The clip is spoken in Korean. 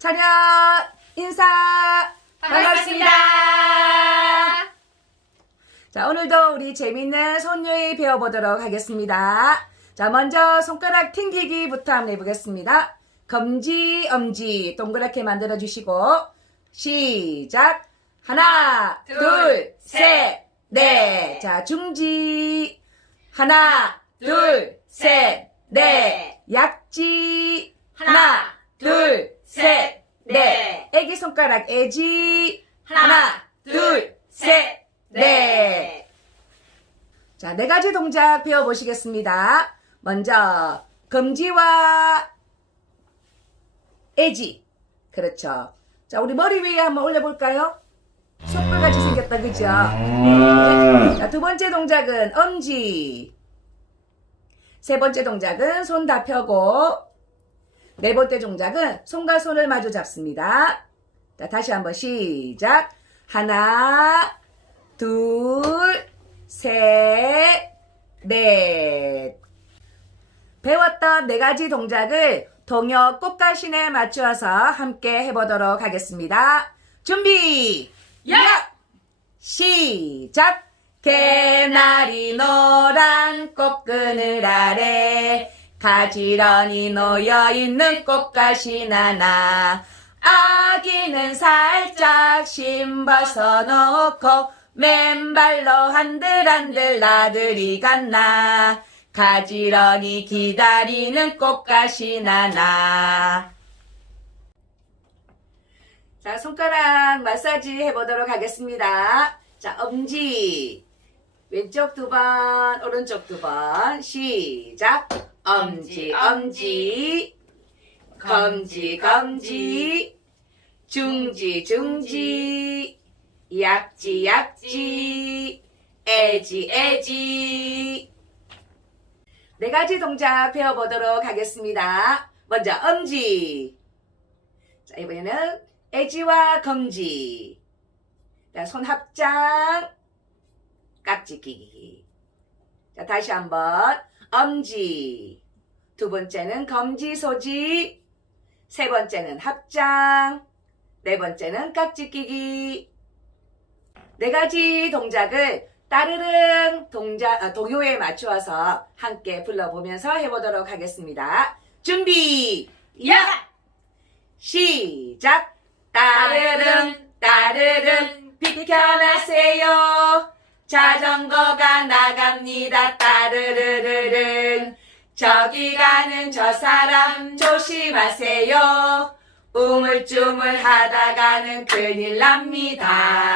차렷! 인사! 반갑습니다. 자 오늘도 우리 재밌는 손유희 배워보도록 하겠습니다. 자 먼저 손가락 튕기기부터 한번 해보겠습니다. 검지 엄지 동그랗게 만들어 주시고 시작! 하나 둘, 둘셋넷 자 중지! 하나 둘 셋넷! 넷. 약지! 하나 둘, 셋, 넷. 애기 손가락 애지 하나, 둘, 셋, 넷. 자, 네 가지 동작 배워보시겠습니다. 먼저, 검지와 애지. 그렇죠. 자, 우리 머리 위에 한번 올려볼까요? 숯불같이 생겼다, 그죠? 자, 두 번째 동작은 엄지. 세 번째 동작은 손 다 펴고, 네 번째 동작은 손과 손을 마주 잡습니다. 자, 다시 한번 시작. 하나, 둘, 셋, 넷. 배웠던 네 가지 동작을 동요 꽃가신에 맞추어서 함께 해보도록 하겠습니다. 준비! 야! 시작! 개나리 노란 꽃그늘 아래 가지런히 놓여있는 꽃가신 하나 아기는 살짝 심 벗어 놓고 맨발로 한들한들 나들이 갔나 가지런히 기다리는 꽃가신 하나 자, 손가락 마사지 해보도록 하겠습니다. 자, 엄지. 왼쪽 두 번, 오른쪽 두 번. 시작. 엄지, 엄지. 검지, 검지. 중지, 중지. 약지, 약지. 애지, 애지. 네 가지 동작 배워보도록 하겠습니다. 먼저, 엄지. 자, 이번에는 애지와 검지. 자, 손 합장. 깍지 끼기. 자, 다시 한번. 엄지. 두 번째는 검지 소지. 세 번째는 합장. 네 번째는 깍지 끼기. 네 가지 동작을 따르릉 동작, 아, 동요에 맞추어서 함께 불러보면서 해보도록 하겠습니다. 준비! 야! 시작! 따르릉, 따르릉, 비켜나세요. 자전거가 나갑니다. 따르르르릉. 저기 가는 저 사람 조심하세요. 우물쭈물 하다 가는 큰일 납니다.